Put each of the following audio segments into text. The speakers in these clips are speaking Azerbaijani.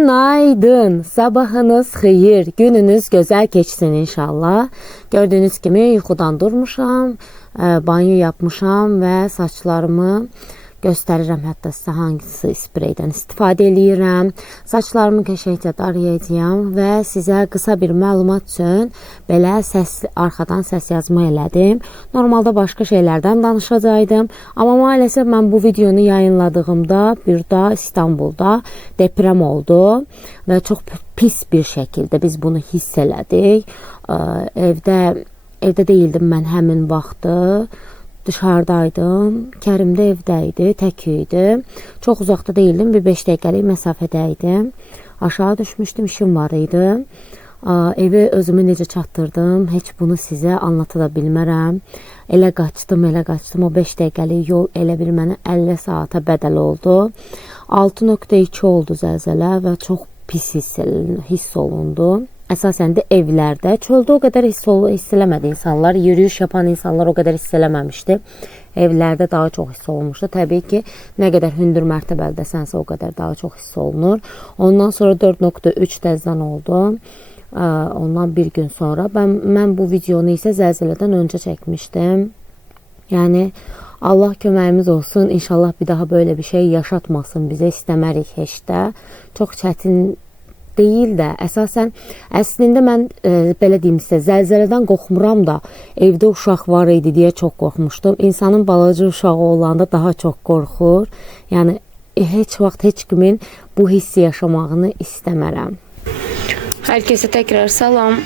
Günaydın, sabahınız xeyir, gününüz gözəl keçsin inşallah. Gördüğünüz kimi yuxudan durmuşam, banyo yapmışam və saçlarımı göstərirəm hətta sizə hangisi spreydən istifadə eləyirəm. Saçlarımı qəşəngcə darayacağam və sizə qısa bir məlumat üçün belə arxadan səs yazma elədim. Normalda başqa şeylərdən danışacaqdım, amma maalesef mən bu videonu yayınladığımda burada İstanbulda deprem oldu və çox pis bir şəkildə biz bunu hiss elədik. Evdə deyildim mən həmin vaxtı. Dışarıdaydım, Kərim də evdəydi, tək idi. Çox uzaqda değildim, bir 5 dəqiqəlik məsafədəydim. Aşağı düşmüşdüm, işim var idi. Evi özümü necə çatdırdım, heç bunu sizə anlata da bilmərəm. Elə qaçdım, o 5 dəqiqəlik yol elə bir mənə 50 saata bədəl oldu. 6.2 oldu zəlzələ və çox pis hiss olundu. Əsasən də evlərdə, çöldə o qədər hiss eləmədi insanlar, yürüyüş yapan insanlar o qədər hiss eləməmişdi. Evlərdə daha çox hiss olunmuşdu. Təbii ki, nə qədər hündür mərtəbədəsənsə o qədər daha çox hiss olunur. Ondan sonra 4.3 təzdən oldu. Ondan bir gün sonra mən bu videonu isə zəlzələdən öncə çəkmişdim. Yəni Allah köməyimiz olsun. İnşallah bir daha böyle bir şey yaşatmasın bizə, istəmərik heç də. Çox çətin değil də, əslində mən belə deyim sizə, zəlzələdən qorxmuram da, evdə uşaq var idi deyə çox qorxmuşdum. İnsanın balaca uşağı olanda daha çox qorxur. Yəni heç vaxt heç kimin bu hissi yaşamağını istəmərəm. Hər kəsə təkrar salam.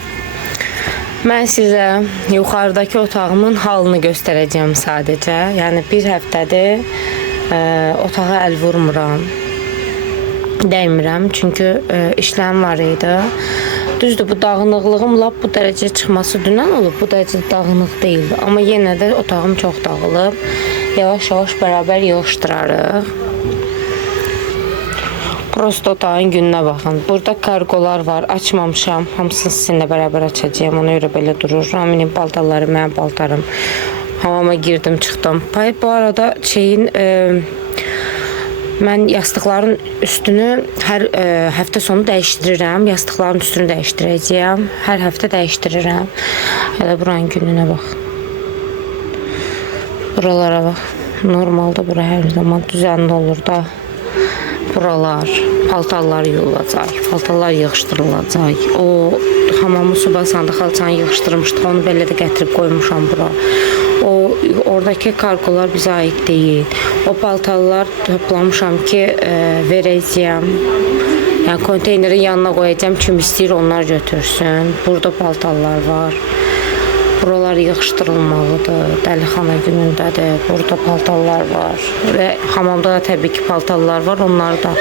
Mən sizə yuxarıdakı otağımın halını göstərəcəyim sadəcə. Yəni bir həftədir otağa əl vurmuram. Dəymirəm, çünki işlərim var idi. Düzdür, bu dağınıqlığım lap bu dərəcəyə çıxması dünən olub, bu dərəcədə dağınıq deyildi. Amma yenə də otağım çox dağılıb. Yavaş-yavaş bərabər yığışdırarıq. Prosto otağın gününə baxın. Burada kargolar var, açmamışam. Hamısını sizinlə bərabər açacağım. Ona görə belə durur. Raminin paltarları, mənim paltarım. Havama girdim, çıxdım. Bu arada mən yastıqların üstünü hər həftə sonu dəyişdirirəm. Yastıqların üstünü dəyişdirəcəyəm. Hər həftə dəyişdirirəm. Hələ buranın gününə bax. Buralara bax. Normalda bura hər zaman düzənli olur da. Buralar, paltarlar yuyulacaq, paltarlar yığışdırılacaq. O hamamı su basanda xalçanı yığışdırmışdıq, onu belə də gətirib qoymuşam bura. Oradakı kargolar bizə aid deyil. O paltarlar toplamışam ki, verəcəyəm. Yəni konteynerin yanına qoyacağım, kim istəyir onlar götürsün. Burada paltarlar var. Buralar yığışdırılmalıdır. Dəlixana günündədir. Burada paltarlar var. Və hamamda da təbii ki paltarlar var. Onları da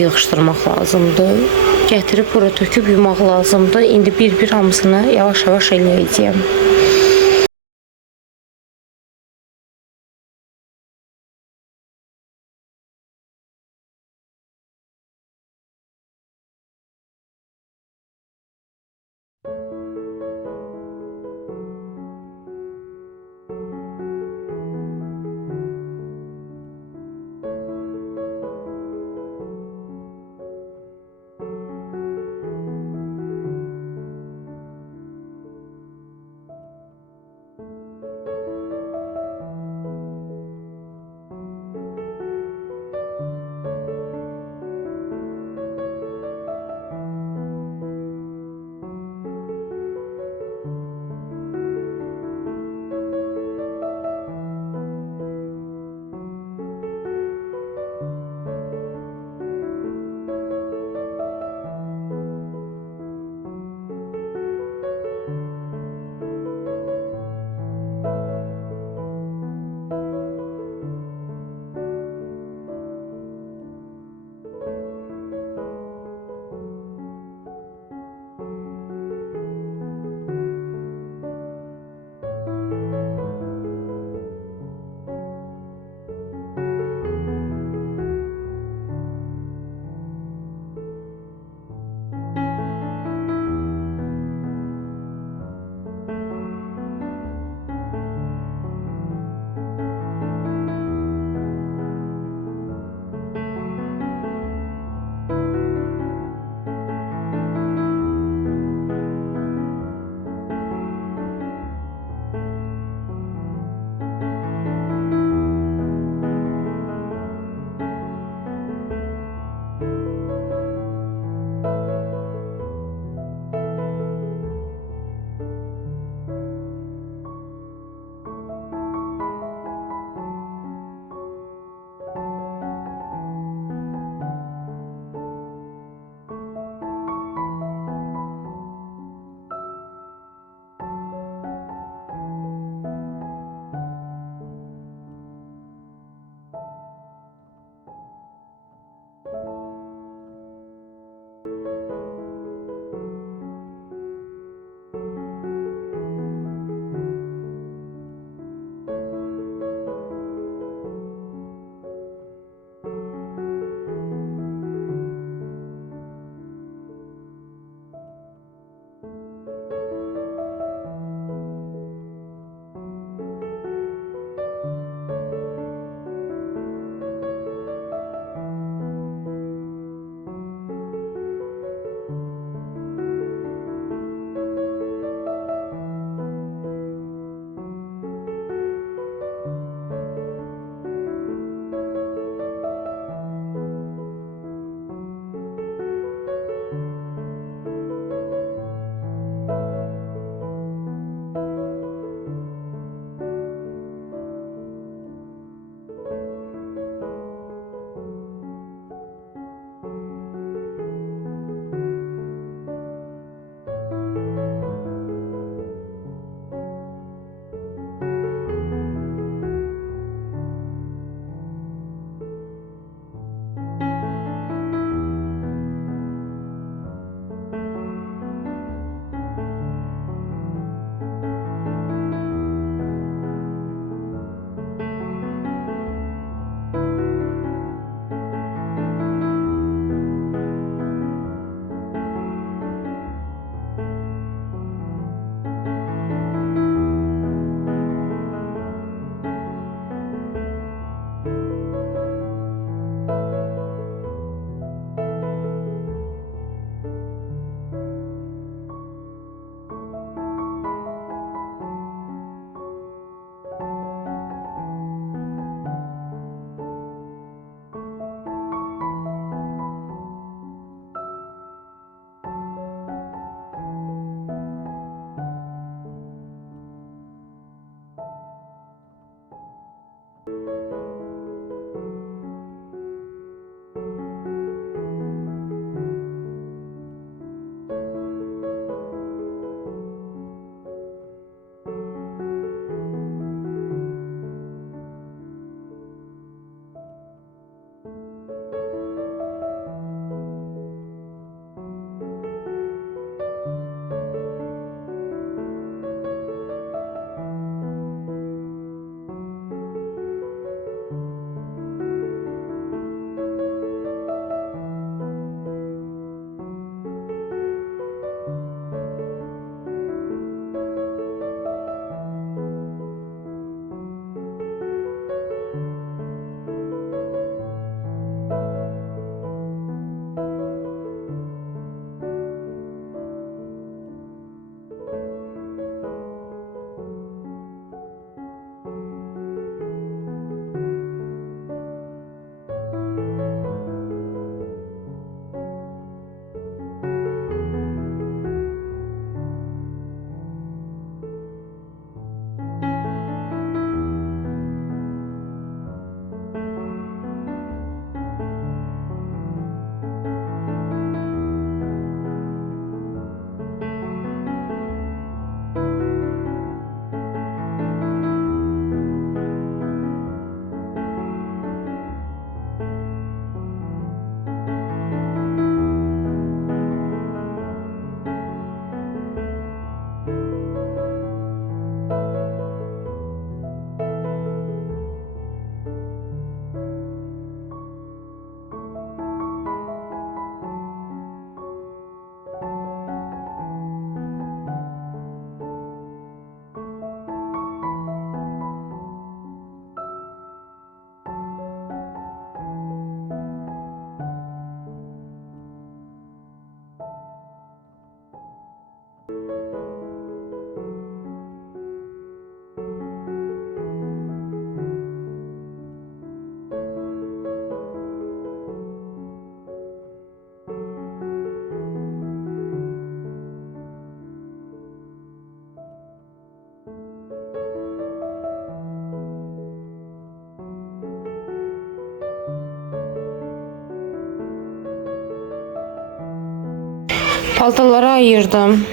yığışdırmaq lazımdır. Gətirib bura töküb yumaq lazımdır. İndi bir-bir hamısını yavaş-yavaş eləyəcəyəm. Paltaları ayırdım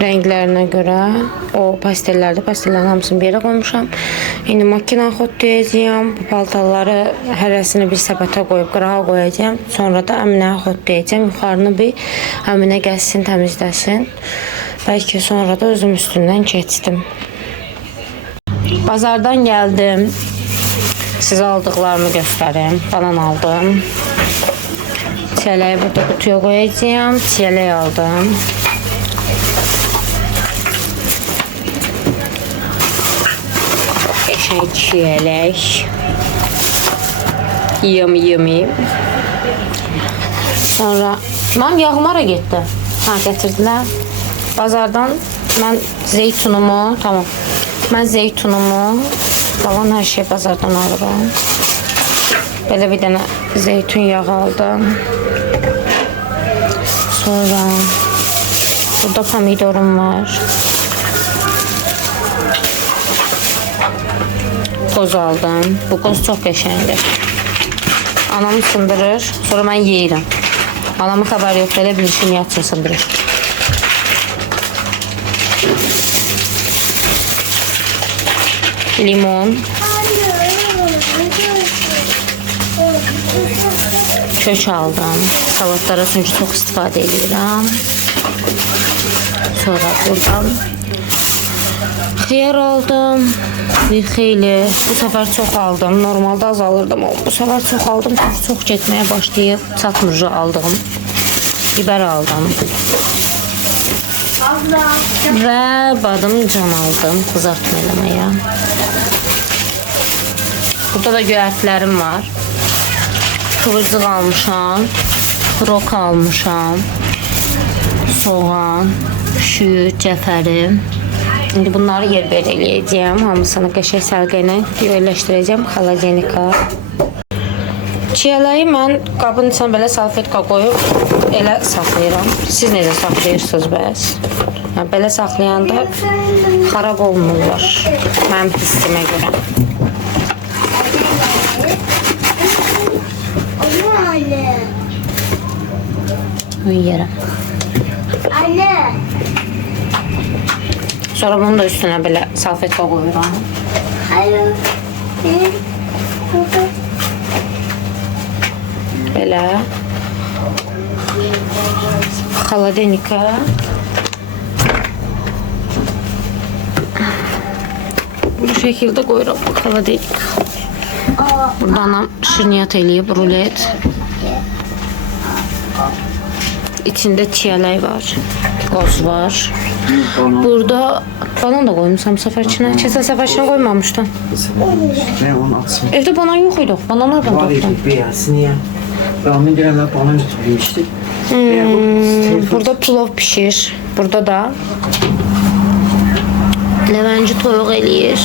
renklerine göre. O pastellerden hamısını bir yere koymuşam. İndi makina xotlayacağım. Bu paltaları hərəsini bir səbətə qoyub qırağa qoyacağım. Sonra da əminə xotlayacağım. Yuxarını bir əminə gəlsin, təmizləsin. Bəlkə sonra da özüm üstündən keçdim. Bazardan gəldim. Sizə aldıqlarımı göstərim. Banan aldım. Çiyələyi burada kutuya koyacağım. Çiyələk aldım. Qəşəng çiyələk. Yummy. Sonra mən yağım hara getdi? Ha, gətirdilər. Bazardan mən zeytunumu, tamam. Mən zeytunumu, falan hər şey bazardan alıram. Belə bir dənə zeytun yağı aldım. Sonra burada pomidorum var. Qoz aldım. Bu qoz çox qəşəngdir. Anam sındırır, sonra mən yeyirəm. Anamın xəbəri yoxdur, elə bir işim yatsa sındırır. Limon. Kök aldım. Salatlara çünkü çok istifadə edirəm. Sonra buradan xiyar aldım. Bir xeyli. Bu sefer çok aldım. Normalde az alırdım ama bu sefer çok aldım. Çünkü çok getməyə başlayıb çatmırcı aldım. Biber aldım. Ve badımcan aldım kızartma eləməyə. Burada da göyərtilərim var. Kıvırcıq almışam, rok almışam, soğan, şüyüt, cəfəri. İndi bunları yer-ber eləyəcəyəm. Hamısını qəşəng səlqə ilə yerləşdirəcəm xaladenika. Çiyələyi mən qabın içine belə salfetka qoyub elə saxlayıram. Siz necə saxlayırsınız bəs? Yəni, belə saxlayanda xarab olmurlar mənim hissimə görə. Anne. Yiyərəm. Anne. Sonra bunu da üstüne belə salfetka qoyuram. Hayır. Belə xaladenika. Bu şekilde qoyuram xaladenika. Burada anam şirniyat eləyib, rulet. İçində çiyələk var, qoz var. Burada banan da qoymuşam səfər içinə. Keçən səfər içinə qoymamışdım. Ne onu atsın. Evdə banan yox idi. Banan oradan Var tapdım. idi beyaz niye? Rahmin direnler bana götürmüştü. Burada plov pişir. Burada da Levənci toyuq eləyir.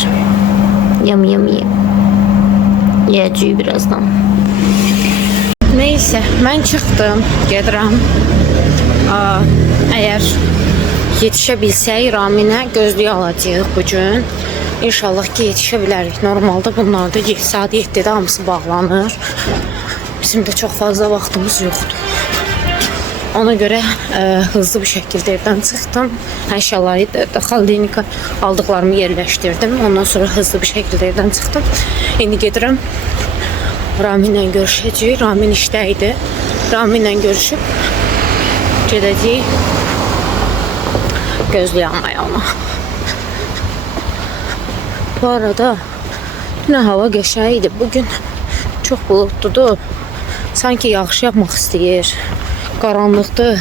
Yum. Yiyəcəyik birazdan. Neyse, mən çıxdım, gedirəm. Əgər yetişə bilsək, Raminə gözlüyə alacağıq bugün. İnşallah ki, yetişə bilərik. Normalda bunlarda saat 7-də hamısı bağlanır. Bizim də çox fazla vaxtımız yoxdur. Ona göre hızlı bir şekilde evden çıktım. Əşyaları xaladenika aldıklarımı yerleştirdim. Ondan sonra hızlı bir şekilde evden çıktım. İndi gedirəm. Raminlə görüşəcəyik. Ramin işdəydi. Raminlə görüşüb gedəcəyik gözlüyə almaya ona. Bu arada dünə hava qəşəng idi. Bugün çox bulutludur. Sanki yağış yapmaq istəyir. Qaranlıqdır.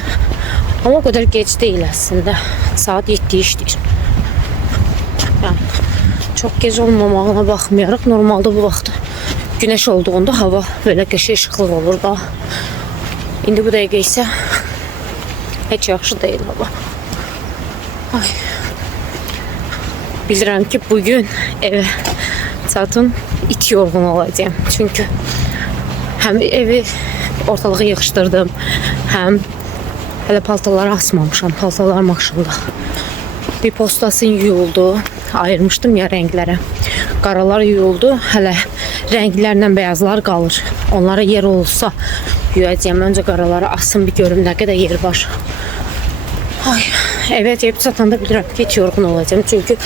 Ama o kadar geç değil aslında. Saat 7 işləyir. Yani çok gec olmamağına baxmayaraq normalde bu vaxtda güneş olduğunda hava böyle qəşəng işıqlıq olur da. İndi bu dəqiqə isə heç yaxşı deyil hava. Ay. Bilirəm ki, bugün evə çatım iç yorğun olacağım. Çünkü həm evi ortalığı yığışdırdım, həm hələ paltaları asmamışam. Paltalar maşallah. Bir postasın yuyuldu. Ayırmışdım ya rənglərə. Qaralar yuyuldu. Hələ rənglərlə beyazlar qalır. Onlara yer olsa yuyacağım. Öncə qaraları asım, bir görüm nə qədər yer var. Ay, evə gəlib çatanda bilirəm ki, heç yorğun olacağım. Çünki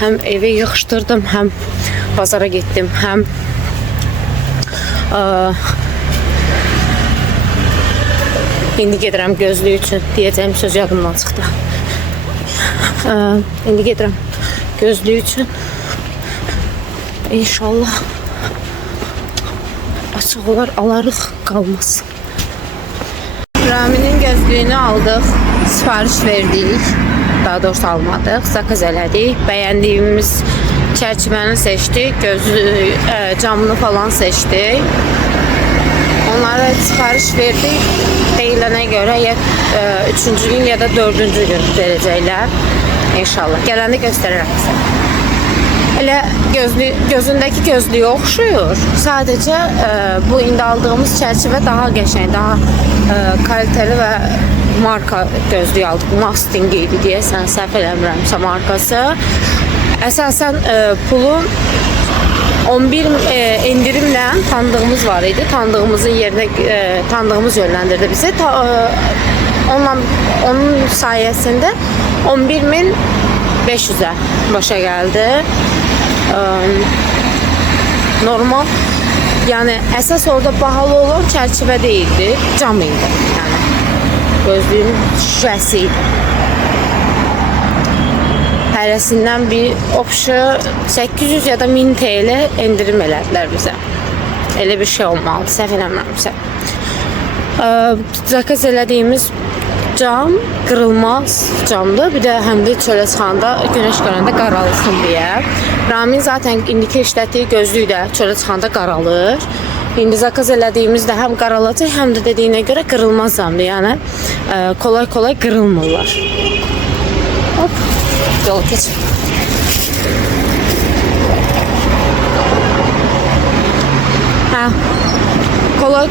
həm evi yığışdırdım, həm bazara getdim, həm indi gedirəm gözlük üçün. Deyəcəyim söz yadımdan çıxdı. İndi gedirəm gözlük üçün. İnşallah açıq olar, alarıq, qalmaz. Raminin gözlüğünü aldıq, sipariş verdik. Daha doğrusu almadıq, zakaz elədik. Bəyəndiyimiz çərçivəni seçdik, camını falan seçdik. Onlara sipariş verdik. Deyilənə görə ya 3-cü gün ya da 4-cü gün verəcəklər. İnşallah. Gələndə göstərərəm sizə. Elə gözündəki gözlüyə oxşuyur. Sadəcə bu indi aldığımız çərçivə daha qəşəng, daha kaliteli və marka gözlüyü aldıq. Mustang idi deyəsən, səhv eləmirəmsə markası. Əsasən pulun 11 indirimlə tanıdığımız var idi. Tanıdığımızın yerinə tanıdığımız yönləndirdi bizi. Onun sayəsində 11.500'ə başa gəldi. Normal. Yəni əsas orada bahalı olan çərçivə deyildi, cam idi. Yəni gözlüyün şüşəsi idi. Hərəsindən bir opşu 800 ya da 1000 TL endirim elədilər bizə. Elə bir şey olmalıdır, səhv eləmirəmsə. Zakaz elədiyimiz cam qırılmaz camdır. Bir də həm də çölə çıxanda, günəş görəndə qaralsın deyə. Ramin zaten indiki işlətdiyi gözlüyü də çölə çıxanda qaralır. İndi zakaz elədiyimiz də həm qaralacaq, həm də dediyinə görə qırılmaz camdır. Yəni kolay qırılmırlar. Hop, yolu keç. Hə,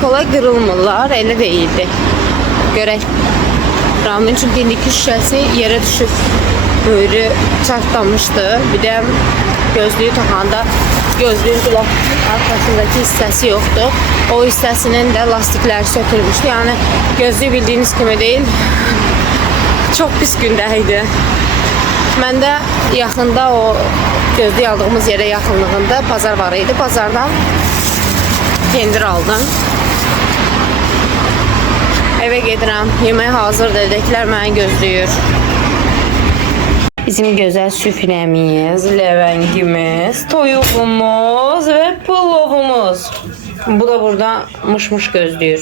kolay qırılmırlar, elə deyildi. Görək. Ramin çünki indiki şüşəsi yerə düşüb, böyrü çartlamışdı. Bir də gözlüyü taxanda gözlüyün qulaq arxasındakı hissəsi yoxdur. O hissəsinin də lastikləri sökülmüşdü. Yəni gözlüyü bildiyiniz kimi deyil, çox pis gündə idi. Mən də yaxında o gözlük aldığımız yerə yaxınlığında bazar var idi. Bazardan pendir aldım. Eve gedirəm, yeməyə hazır dediklər məni gözləyir. Bizim gözəl süfrəmiz, levəngimiz, toyuğumuz və plovumuz. Bu da burada mış gözləyir.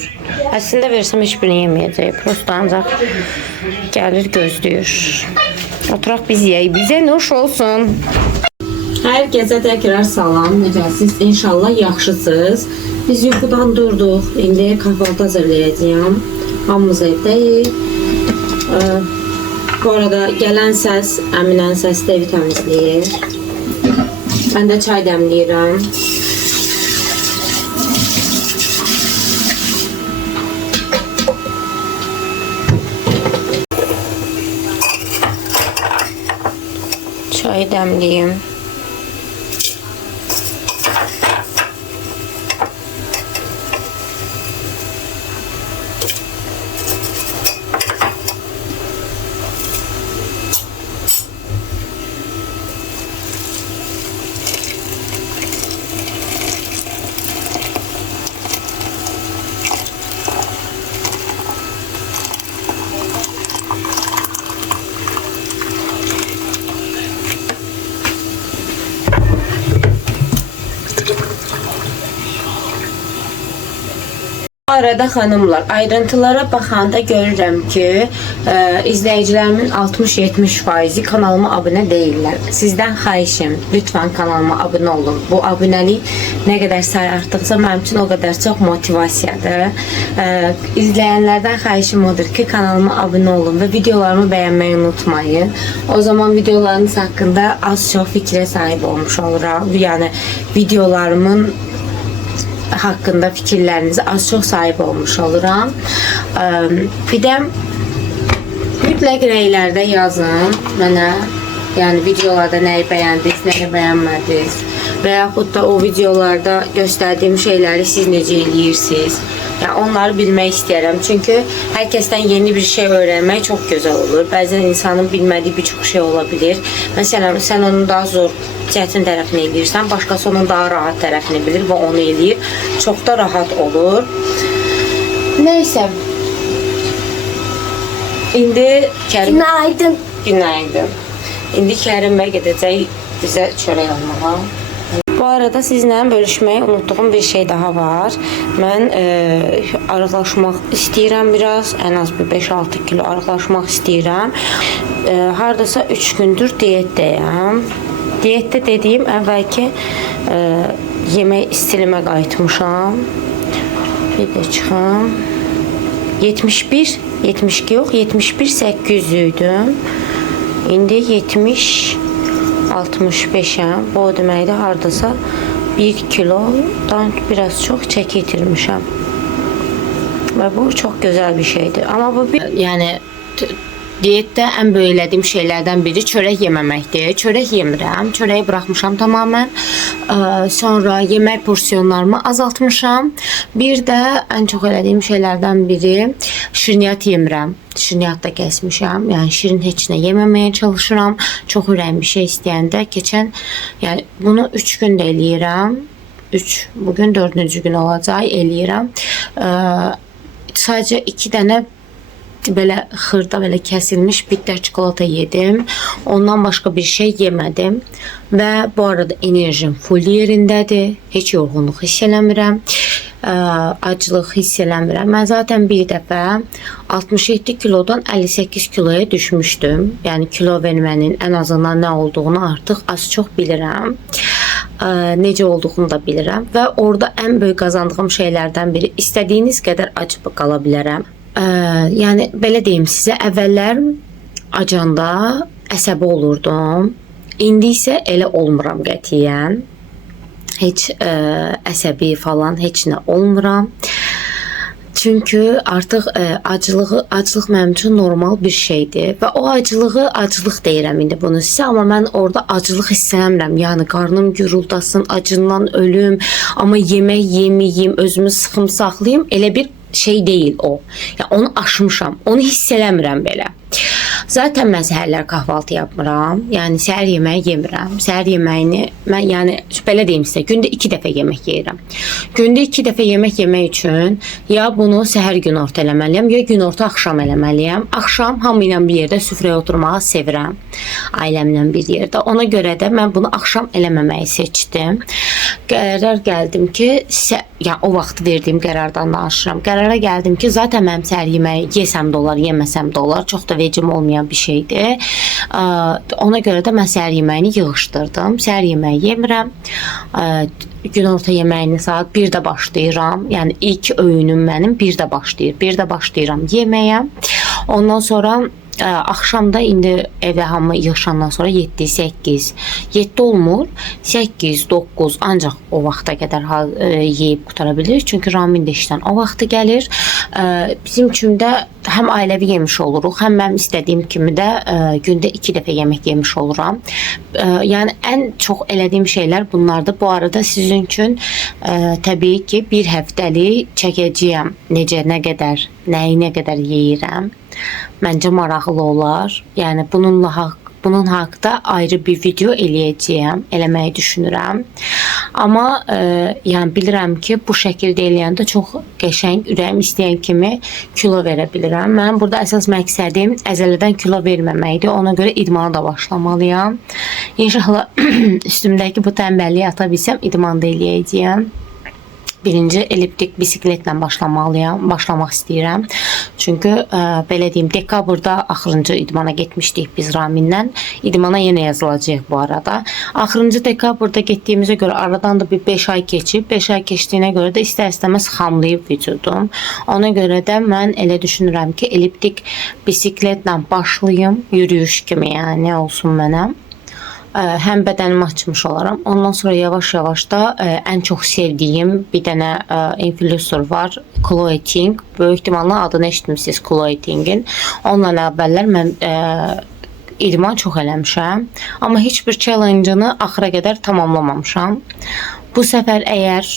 Əslində versəm heç birini yeməyəcək. Prosta ancaq gəlir gözləyir. Oturaq biz yeyək, bizə nuş olsun. Hər kəsə təkrar salam, necəsiz? İnşallah yaxşısınız. Biz yuxudan durduq, indi kahvaltı hazırlayacağım. Hamımız evdəyik. Bu arada gələn səs, Əminənin səsi evi təmizləyir. Mən də çay dəmləyirəm. Çay dəmləyim. arada xanımlar, ayrıntılara baxanda görürəm ki, izləyicilərimin 60-70% kanalıma abunə deyirlər. Sizdən xahişim, lütfən kanalıma abunə olun. Bu abunəlik nə qədər say artdıqca mənim üçün o qədər çox motivasiyadır. İzləyənlərdən xahişim odur ki, kanalıma abunə olun və videolarımı bəyənməyi unutmayın. O zaman videolarınız haqqında az çox fikrə sahib olmuş oluram. Yəni videolarımın haqqında fikirlərinizi az çox sahib olmuş oluram. Bir də mütləq rəylərdə yazın mənə. Yəni videolarda nəyi bəyəndiniz, nəyi bəyənmədiniz və yaxud da o videolarda göstərdiyim şeyləri siz necə eləyirsiniz? Yəni onları bilmək istəyirəm. Çünki hər kəsdən yeni bir şey öyrənmək çox gözəl olur. Bəzən insanın bilmədiyi bir çox şey ola bilir. Məsələn, sən onun daha zor, çətin tərəfini eləyirsən, başqası onun daha rahat tərəfini bilir və onu eləyir. Çox da rahat olur. Nəysə. İndi Kərim... Günaydın. Günaydın. İndi Kərim bəy gedəcək bizə çörək almağa. Bu arada sizlə bölüşməyi unutduğum bir şey daha var. Mən arıqlaşmaq istəyirəm biraz. Ən az bir 5-6 kilo arıqlaşmaq istəyirəm. Hardasa 3 gündür diyetdəyəm. Diyetdə dediyim əvvəlki yemək stilimə qayıtmışam. Bir də çıxam. 72 yox, 71-800 idim. İndi 65'əm. Bu o deməkdir, hardasa 1 kilodan biraz çox çəki itirmişəm. Və bu çox gözəl bir şeydir. Amma bu bir, yəni diyetdə ən böyük elədiyim şeylərdən biri çörək yeməməkdir. Çörək yemirəm. Çörəyi buraxmışam tamamən. Sonra yemək porsiyonlarımı azaltmışam. Bir də ən çox elədiyim şeylərdən biri şirniyyat yemirəm. Şirniyyat da kəsmişəm. Yəni şirin heç nə yeməməyə çalışıram. Çox ürəyim bir şey istəyəndə keçən, yəni bunu 3 gündə eləyirəm. Bugün 4-cü gün olacaq, eləyirəm. Sadəcə 2 dənə belə xırda, belə kəsilmiş bitter çikolata yedim. Ondan başqa bir şey yemədim. Və bu arada enerjim full yerindədir. Heç yorğunluq hiss eləmirəm. Aclıq hiss eləmirəm. Mən zaten bir dəfə 67 kilodan 58 kiloya düşmüşdüm. Yəni kilo vermənin ən azından nə olduğunu artıq az çox bilirəm. Necə olduğunu da bilirəm. Və orada ən böyük qazandığım şeylərdən biri istədiyiniz qədər ac qala bilərəm. Yəni belə deyim sizə, əvvəllər acanda əsəbi olurdum. İndi isə elə olmuram qətiyyən. Heç əsəbi falan heç nə olmuram. Çünki artıq aclıq mənim üçün normal bir şeydir və o aclıq deyirəm indi bunu sizə, amma mən orada aclıq hiss eləmirəm. Yəni qarnım guruldasın, acından ölüm, amma yemək yeməyim, özümü sıxım saxlayım, elə bir şey deyil o. Yəni onu aşmışam. Onu hiss eləmirəm belə. Zaten mən səhərlər kahvaltı yapmıram. Yəni səhər yeməyi yemirəm. Səhər yeməyini mən yəni belə deyim sizə, gündə 2 dəfə yemək yeyirəm. Gündə 2 dəfə yemək yemək üçün ya bunu səhər günorta eləməliyəm, ya günorta axşam eləməliyəm. Axşam hamı ilə bir yerdə süfrəyə oturmağı sevirəm. Ailəmlə bir yerdə. Ona görə də mən bunu axşam eləməməyi seçdim. Qərar gəldim ki, yəni o vaxt verdiyim qərardan danışıram. Qərara gəldim ki, zaten mənim səhər yeməyi yesəm də olar, yeməsəm də olar. Çox da vecim olmayan bir şeydir. Ona görə də mən səhər yeməyini yığışdırdım. Səhər yeməyi yemirəm. Günorta yeməyini saat 1-də başlayıram. Yəni ilk öğünüm mənim 1-də başlayır. 1-də başlayıram yeməyə. Ondan sonra axşamda indi evdə hamı yığışandan sonra 7-8, 7 olmur, 8-9 ancaq o vaxta qədər yeyib qutara bilir. Çünki Ramin də işdən o vaxtı gəlir. Bizim üçün də həm ailəvi yemiş oluruq, həm mənim istədiyim kimi də gündə 2 dəfə yemək yemiş oluram. Yəni ən çox elədiyim şeylər bunlardır. Bu arada sizin üçün təbii ki bir həftəlik çəkəcəyəm. Necə, nə qədər, nəyi nə qədər yeyirəm. Məncə maraqlı olar. Yəni bunun haqqında ayrı bir video eləyəcəyəm, eləməyi düşünürəm. Amma yəni bilirəm ki, bu şəkildə eləyəndə çox qəşəng, ürəyim istəyən kimi kilo verə bilirəm. Mənim burada əsas məqsədim əzələdən kilo verməməkdir. Ona görə idmana da başlamalıyam. İnşallah üstümdəki bu tənbəlliyi ata bilsəm idmanda eləyəcəyəm. birinci elliptik bisikletlə başlamaq istəyirəm. Çünki belə deyim, dekabrda axırıncı idmana getmişdik biz Raminlə. İdmana yenə yazılacağıq bu arada. Axırıncı dekabrda getdiyimizə görə aradan da bir 5 ay keçib. 5 ay keçdiyinə görə də istər-istəməz xamlayıb vücudum. Ona görə də mən elə düşünürəm ki, elliptik bisikletlə başlayım, yürüyüş kimi, yəni olsun mənə. Həm bədənimi açmış olaram. Ondan sonra yavaş-yavaş da ən çox sevdiyim bir dənə influencer var, Chloe Ting. Böyük ehtimalla adını eşitmisiniz Chloe Tingin. Onunla əvvəllər mən idman çox eləmişəm, amma heç bir challenge-ını axıra qədər tamamlamamışam. Bu səfər əgər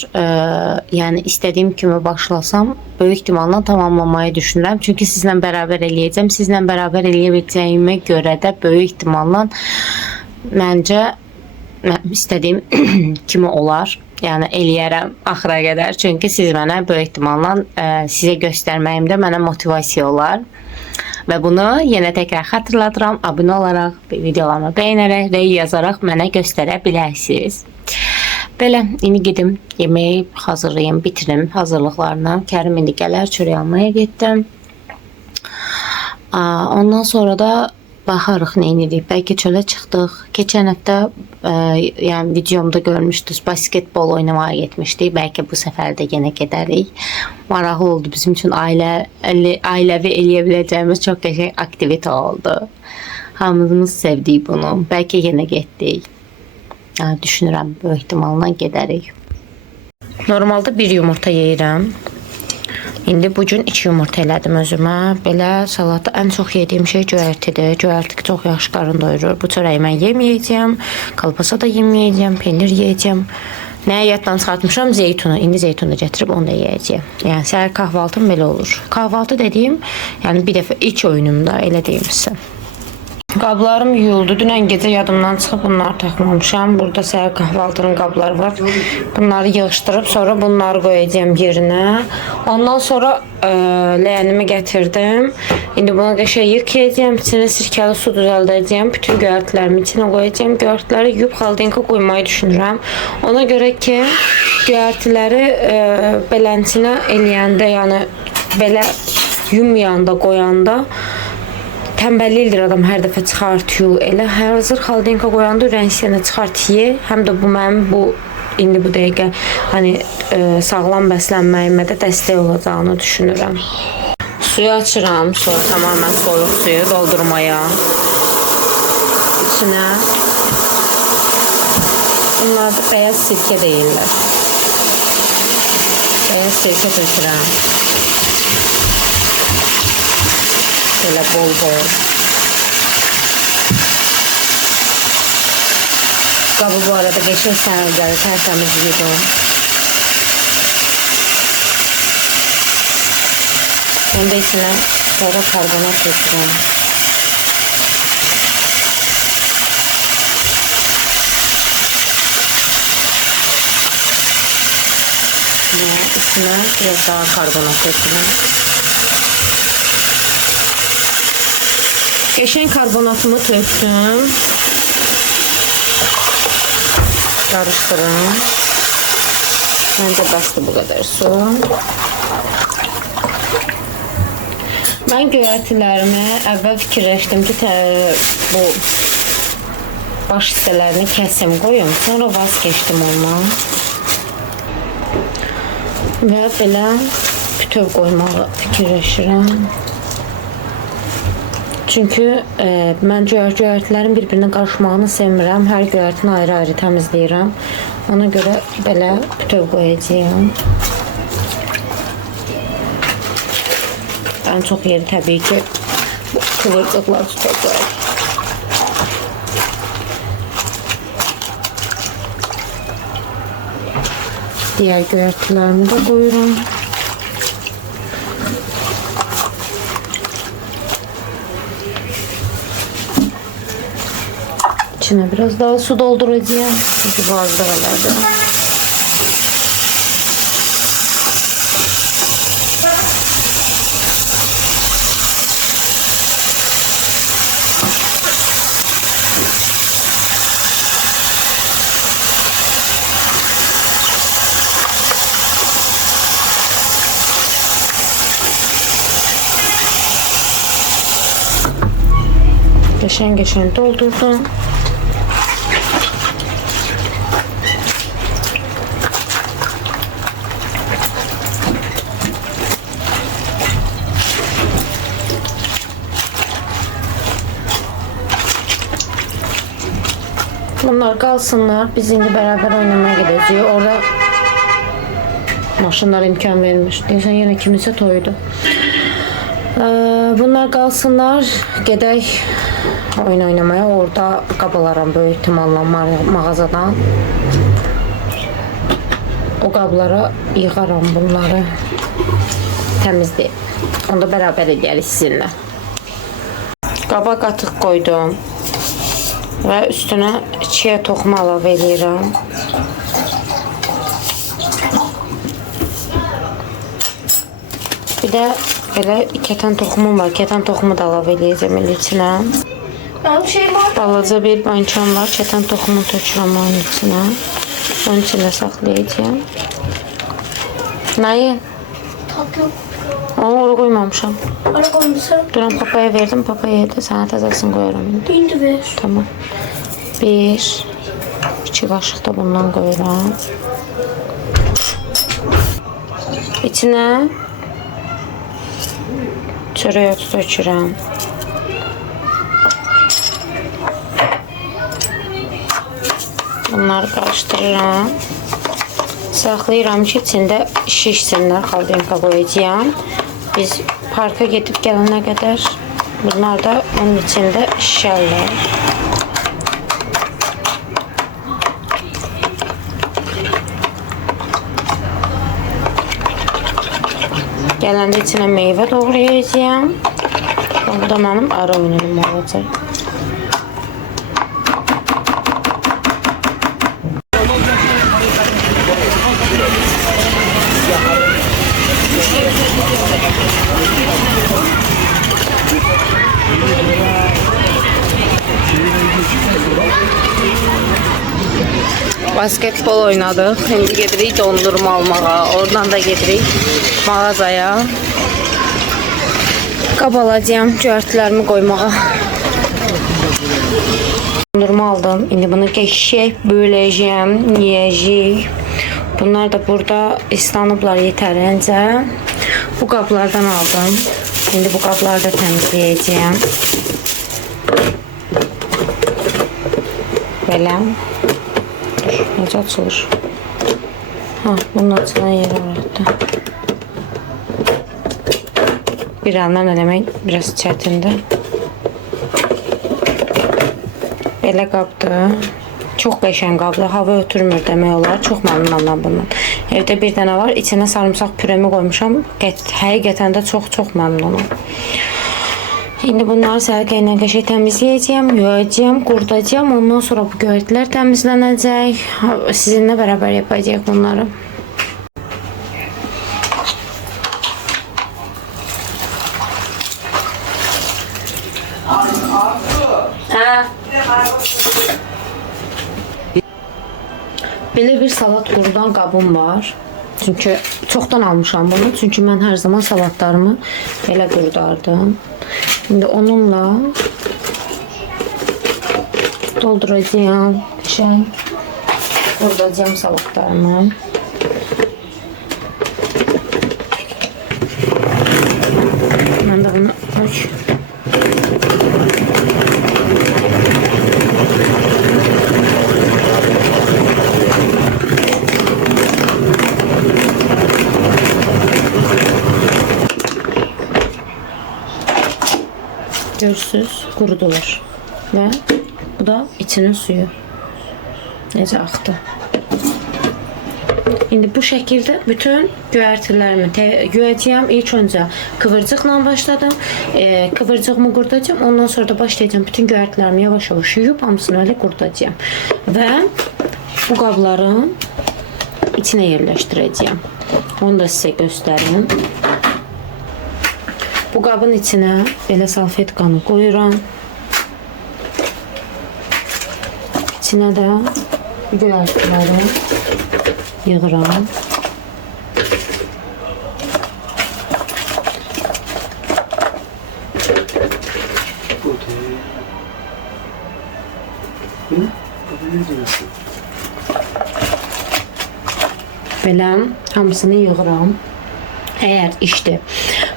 yəni istədiyim kimi başlasam, böyük ehtimalla tamamlamayı düşünürəm. Çünki sizlə bərabər eləyəcəm. Sizlə bərabər eləyə biləcəyimə görə də böyük ehtimalla məncə istədiyim kimi olar. Yəni eləyərəm axıra qədər. Çünki siz mənə böyük ehtimalla sizə göstərməyimdə mənə motivasiya olar. Və bunu yenə təkrar xatırladıram. Abunə olaraq, videolarımı bəyənərək və yazaraq mənə göstərə bilərsiniz. Belə, indi gedim yeməyi hazırlayım, bitirim hazırlıqlarını. Kərim indi gələr, çörək almaya getdim. Ondan sonra da baxarıq nə edirik. Bəlkə çölə çıxdıq. Keçən həftə yəni videomda görmüşdünüz, basketbol oynamaya getmişdik. Bəlkə bu səfər də yenə gedərik. Maraqlı oldu. Bizim üçün ailəvi eləyə biləcəyimiz çox qəşəng aktivitə oldu. Hamımız sevdik bunu. Bəlkə yenə getdik. Yəni düşünürəm, böyük ehtimalla gedərik. Normalda bir yumurta yeyirəm. İndi bu gün 2 yumurta elədim özümə. Belə salatda ən çox yediyim şey göyərtidir. Göyərti çox yaxşı qarın doyurur. Bu çörəyi mən yeməyəcəm, kalpasa da yeməyəcəm, peynir yeyəcəm. Nəyə yaddan çıxartmışam? Zeytunu. İndi zeytunu gətirib onu da yeyəcəm. Yəni səhər kahvaltım belə olur. Kahvaltı dediyim, yəni bir dəfə ilk oyunumda, elə deyim sizə. Qablarım yuyuldu. Dünən gecə yadımdan çıxıb bunları taxmamışam. Burada səhər kahvaltının qabları var. Bunları yığışdırıb sonra bunları qoyacağım yerinə. Ondan sonra ləyənimi gətirdim. İndi buna qəşəng yıkayacağım. İçinə sirkəli su düzəldəcəyəm. Bütün göyərtilərimi içinə qoyacağım. Göyərtiləri yuyub xaldenka qoymayı düşünürəm. Ona görə ki, göyərtiləri belənçinə eləyəndə, yəni belə yummayanda, qoyanda tənbəllikdir adam hər dəfə çıxartıyor. Elə hazır xaldenka qoyanda ürənsiyənə çıxartıyor. Həm də bu mənim indi bu dəqiqə hani sağlam bəslənməyimə də dəstək olacağını düşünürəm. Suyu açıram, sonra tamamen soyuq suyu doldurmaya. İçinə bunlar da beyaz sirkə deyirlər. Beyaz sirkə tökürəm. Belə bol-bol. Qabı bu arada qəşəng səhərləri tərtəmiz yudum. Mən də içinə sonra karbonat tökürəm. Və içinə biraz daha karbonat tökürəm. Qəşəng karbonatımı tökdüm. Qarışdırım. Məncə bəsdir bu qədər su. Mən göyərtilərimi əvvəl fikirləşdim ki, bu baş hissələrini kəsim qoyum. Sonra vazgeçdim ondan. Və belə bütöv qoymağı fikirləşirəm. Çünki mən göyərtilərin bir-birinə qarışmağını sevmirəm. Hər göyərtini ayrı-ayrı təmizləyirəm. Ona görə belə bütöv qoyacağım. Ən çox yeri təbii ki bu kıvırcıqlar tutacaq. Diğer göyərtilərimi də qoyuram. İçine biraz daha su dolduracağım. Çünkü bazı aralarda. Geçen doldurdum. Bunlar kalsınlar. Biz indi beraber oynamaya gideceğiz. Orada maşınlar imkan vermiş. Deyəsən yine kiminsə toydu. Bunlar kalsınlar. Gedək oyun oynamaya. Orada qabalaram böyük ihtimalla mağazadan. O qablara yığaram bunları. Təmizləyib. Onda beraber edərik sizinlə. Qaba qatıq koydum. Ve üstüne çiğ toxum əlavə edirəm. Bir də belə keten toxumum var. Keten toxumu da əlavə edəcəm içinə. Balaca bir bançam var. Keten toxumu tökürəm onun içinə. Onun içində saxlayacağım. Nəyi? Tatlım. Onu oraya koymamışam. Ara koymuşsun. Duran papaya verdim. Papaya yedi. Sana təzəsini koyuram indi. İndi ver. Tamam. 2 kaşık da bundan koyuram. İçine çörək otu tökürəm. Bunları qarışdırıram. Saxlayıram ki, içində şişsinlər. Xaldemka koyacağım. Biz parka gedib gələnə qədər bunlar da onun içində şişərlər. Gələndə içinə meyvə doğrayacağım. Bu da mənim ara oyunum olacaq. Basketbol oynadık. Şimdi gedirik dondurma almağa. Oradan da gedirik mağazaya. Qab alacağım cöğərtlərimi qoymağa. Dondurma aldım. İndi bunu geçecek, böləcəm, yiyəcək. Bunlar da burada islanıblar yetərincə. Bu qablardan aldım. Şimdi bu qabları da təmizləyəcəm. Belə. Necə açılır? Ha, bunun açılan yeri var hatta. Bir anlam ne demek? Biraz çətindir. Belə qabdır. Çox qəşəng qabdır. Hava ötürmür demək olar. Çox məmnunam mən bundan. Evdə bir dənə var. İçinə sarımsaq püremi qoymuşam. Həqiqətən də çox məmnunam. Şimdi bunları sərqə ilə qəşəng təmizləyəcəm, yuyacağım, qurudacağım. Ondan sonra bu göyərtilər təmizlənəcək. Sizinlə bərabər yapacağıq bunları. Belə bir salat qurudan qabım var. Çünkü çoxdan almışam bunu. Çünkü mən hər zaman salatlarımı belə qurudardım. Şimdi onunla dolduracağım qurudacağım salatlarımı. Ben de bunu aç. Görürsünüz, qurudular. Və bu da içinin suyu. Necə axdı. İndi bu şəkildə bütün göyərtilərimi yuyacağım. İlk öncə kıvırcıqla başladım. Kıvırcığımı qurudacağım. Ondan sonra da başlayacağım. Bütün göyərtilərimi yavaş-yavaş yuyub hamısını öyle qurudacağım. Və bu qabların içine yerləşdirəcəyim. Onu da sizə göstərim. Bu qabın içine belə salfetkanı qoyuram. İçine də göyərtiləri yığıram. Belə hamısını yığıram. Əgər işdir.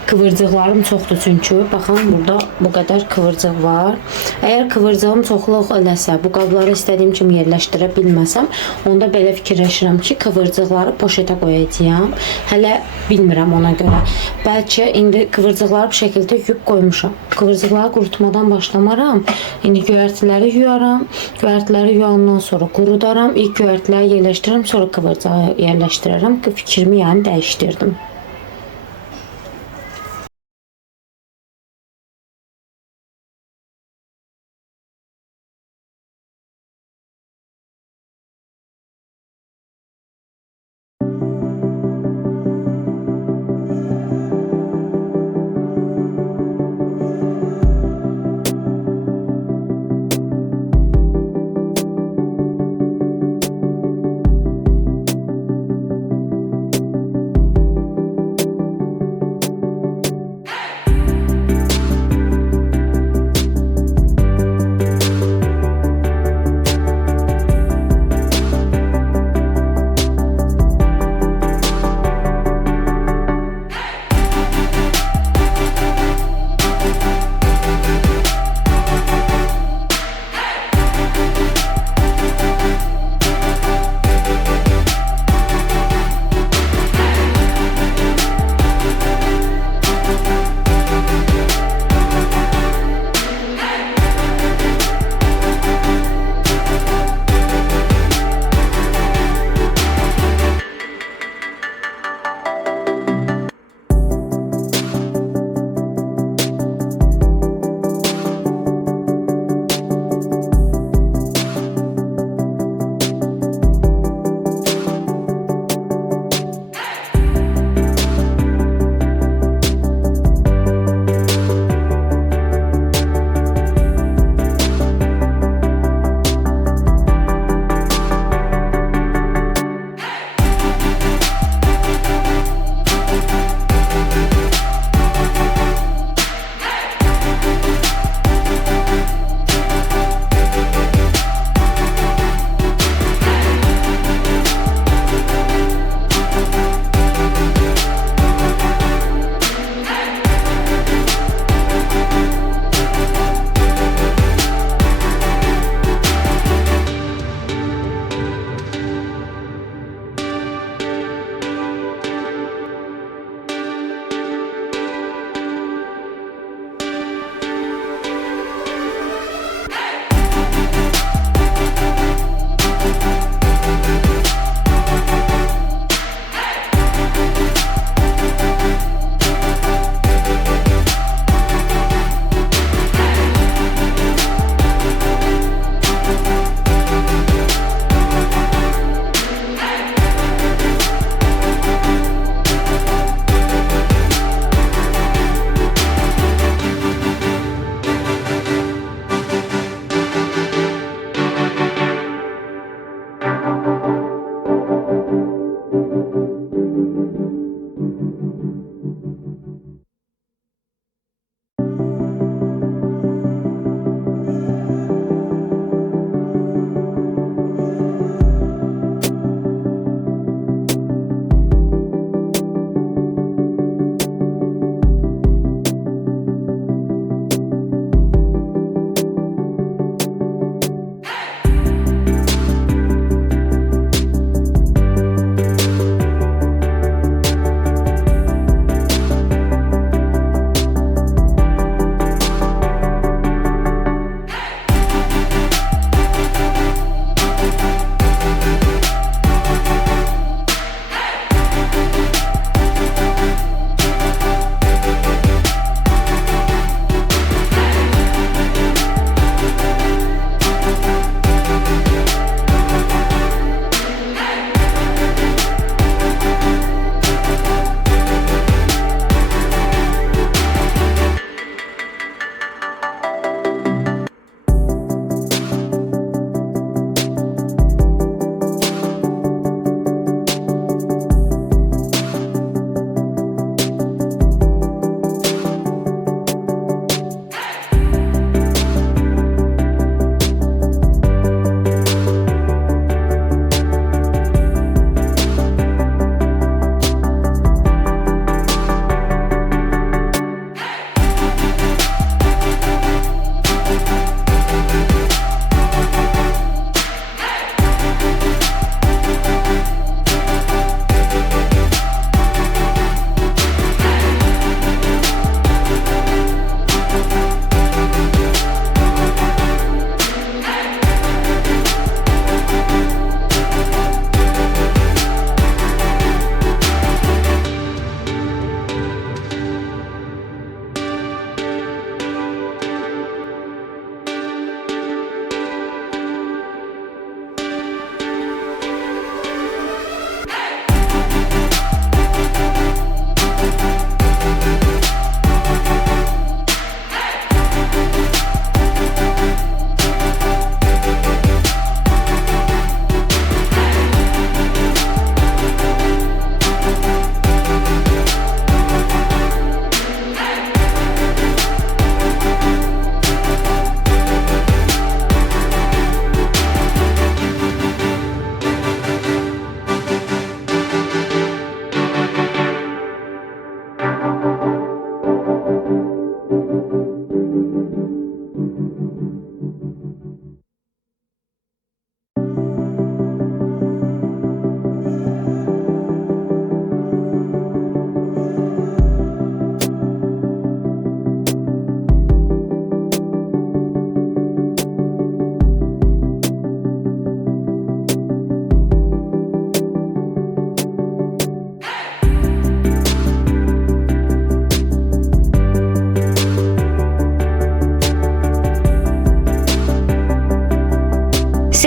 Kıvırcıqlarım çoxdur çünki. Baxın, burada bu qədər kıvırcıq var. Əgər kıvırcığım çoxluq eləsə, bu qabları istədiyim kimi yerləşdirə bilməsəm, onda belə fikirləşirəm ki, kıvırcıqları poşetə qoyacağam. Hələ bilmirəm ona görə. Bəlkə indi kıvırcıqları bu şəkildə yuyub qoymuşam. Kıvırcıqları qurutmadan başlamaram. İndi göyərtiləri yuyaram. Göyərtiləri yuyandan sonra qurudaram. İlk göyərtiləri yerləşdirirəm, sonra kıvırcığı yerləşdirərəm. Fikrimi yəni dəyişdirdim.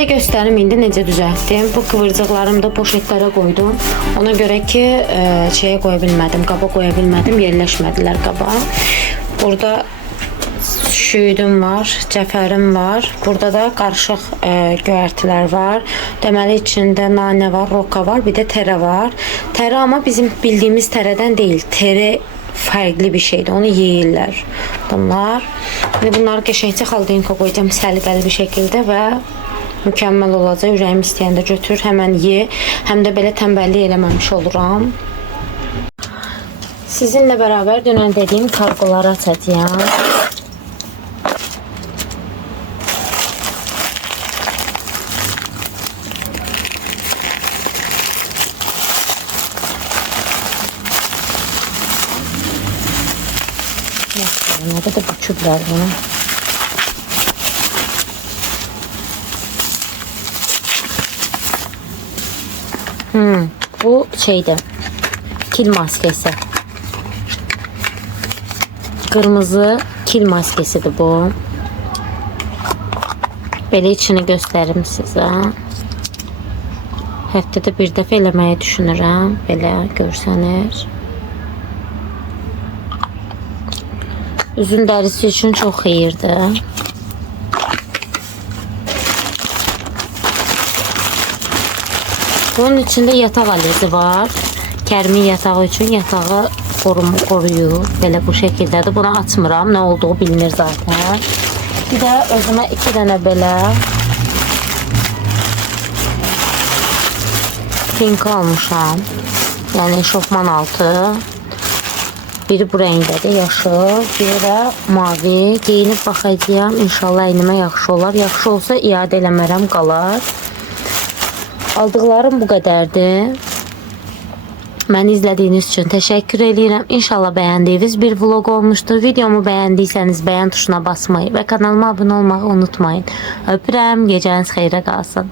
Sizə göstərim indi necə düzəltdim. Bu kıvırcıqlarımı da poşetlərə qoydum. Ona görə ki, şeyə qoya bilmədim, qaba qoya bilmədim, yerləşmədilər qaba. Burada şüyüdüm var, cəfərim var. Burada da qarışıq göyərtilər var. Deməli içində nanə var, roka var, bir də tərə var. Tərə amma bizim bildiyimiz tərədən deyil. Tere fərqli bir şeydir. Onu yeyirlər bunlar. Bunları qəşəngcə xaldenko qoyacağım səliqəli bir şəkildə və mükəmməl olacaq. Ürəyim istəyəndə götür, həmən ye. Həm də belə tənbəllik eləməmiş oluram. Sizinlə bərabər dünən dediyim karqoları açacağım. Ne kadar küçükler bunu. Bu şeydi. Kil maskesi. Kırmızı kil maskesidir bu. Belə içini göstərim sizə. Həftədə bir dəfə eləməyi düşünürəm. Belə görsənir. Üzün dərisi üçün çox xeyirdir. Bunun içində yataq aləzi var. Kərimin yatağı üçün yatağı qoruyur. Belə bu şəkildədir. Bunu açmıram. Nə olduğu bilinir zaten. Bir də özümə 2 dənə belə pink almışam. Yəni şofman altı. Biri bu rəngdədir, yaşıl, biri də mavi. Geyinib baxacağım. İnşallah əynimə yaxşı olar. Yaxşı olsa iade eləmərəm, qalar. Aldıqlarım bu qədərdir. Məni izlədiyiniz üçün təşəkkür edirəm. İnşallah bəyəndiyiniz bir vlog olmuşdur. Videomu bəyəndiysəniz bəyən tuşuna basmayı və kanalıma abunə olmağı unutmayın. Öpürəm, gecəniz xeyrə qalsın.